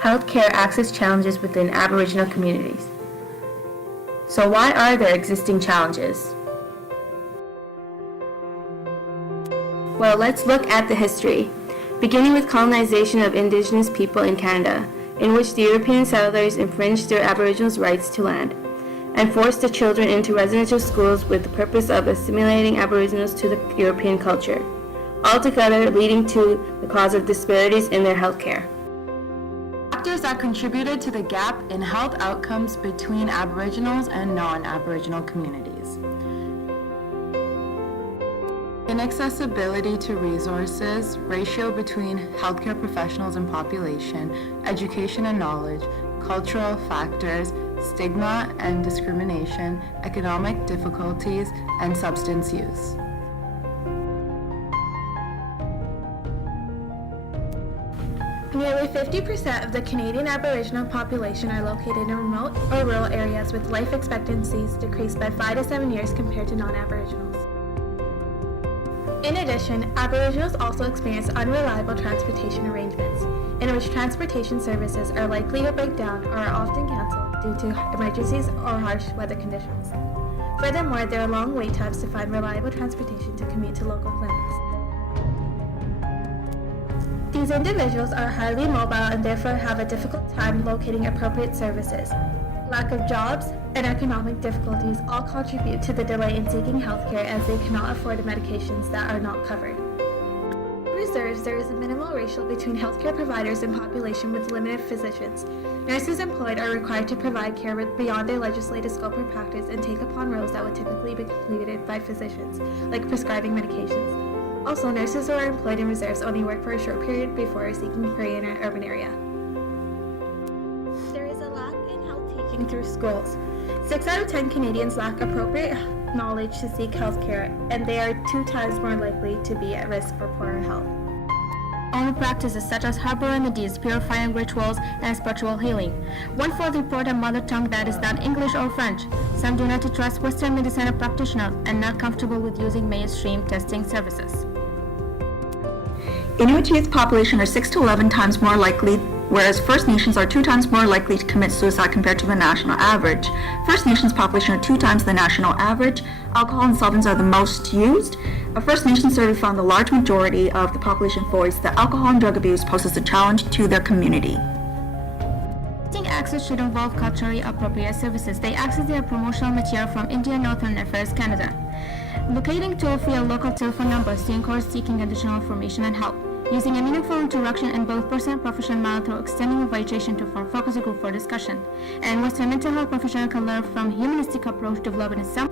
Healthcare access challenges within Aboriginal communities. So why are there existing challenges? Well, let's look at the history, beginning with colonization of Indigenous people in Canada, in which the European settlers infringed their Aboriginals' rights to land, and forced the children into residential schools with the purpose of assimilating Aboriginals to the European culture, altogether leading to the cause of disparities in their healthcare. Factors that contributed to the gap in health outcomes between Aboriginals and non-Aboriginal communities. Inaccessibility to resources, ratio between healthcare professionals and population, education and knowledge, cultural factors, stigma and discrimination, economic difficulties, and substance use. Nearly 50% of the Canadian Aboriginal population are located in remote or rural areas with life expectancies decreased by 5 to 7 years compared to non-Aboriginals. In addition, Aboriginals also experience unreliable transportation arrangements, in which transportation services are likely to break down or are often cancelled due to emergencies or harsh weather conditions. Furthermore, there are long wait times to find reliable transportation to commute to local clinics. These individuals are highly mobile and therefore have a difficult time locating appropriate services. Lack of jobs and economic difficulties all contribute to the delay in seeking healthcare as they cannot afford the medications that are not covered. Reserves, there is a minimal ratio between healthcare providers and population with limited physicians. Nurses employed are required to provide care beyond their legislative scope of practice and take upon roles that would typically be completed by physicians, like prescribing medications. Also, nurses who are employed in reserves only work for a short period before seeking career in an urban area. There is a lack in health teaching through schools. 6 out of 10 Canadians lack appropriate knowledge to seek health care, and they are 2 times more likely to be at risk for poorer health. Oral practices such as herbal remedies, purifying rituals, and spiritual healing. 1/4 report a mother tongue that is not English or French. Some do not trust Western medicine practitioners and not comfortable with using mainstream testing services. Inuit youth population are 6 to 11 times more likely, whereas First Nations are 2 times more likely to commit suicide compared to the national average. First Nations population are 2 times the national average. Alcohol and solvents are the most used. A First Nations survey found the large majority of the population voiced that alcohol and drug abuse poses a challenge to their community. Access should involve culturally appropriate services. They access their promotional material from Indian Northern Affairs Canada. Locating toll-free or local telephone numbers to encourage seeking additional information and help. Using a meaningful interaction in both person and professional manner through extending invitation to form focus group for discussion. And Western mental health professional can learn from humanistic approach developed in some.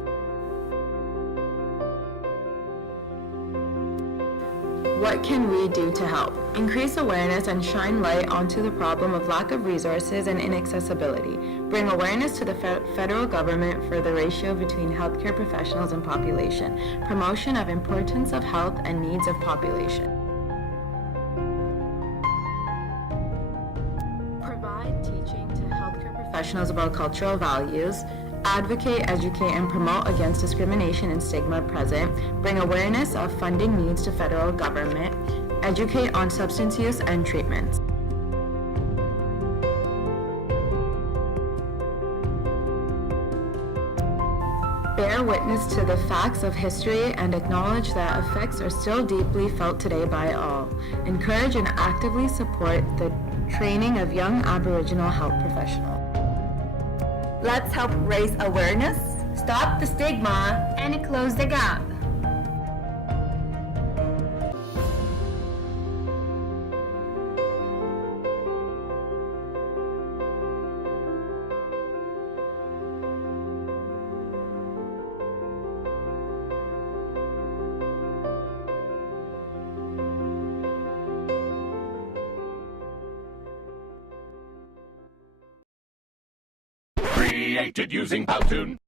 What can we do to help? Increase awareness and shine light onto the problem of lack of resources and inaccessibility. Bring awareness to the federal government for the ratio between healthcare professionals and population. Promotion of importance of health and needs of population. Provide teaching to healthcare professionals about cultural values. Advocate, educate, and promote against discrimination and stigma present. Bring awareness of funding needs to federal government. Educate on substance use and treatments. Bear witness to the facts of history and acknowledge that effects are still deeply felt today by all. Encourage and actively support the training of young Aboriginal health professionals. Let's help raise awareness, stop the stigma, and close the gap. Created using Powtoon.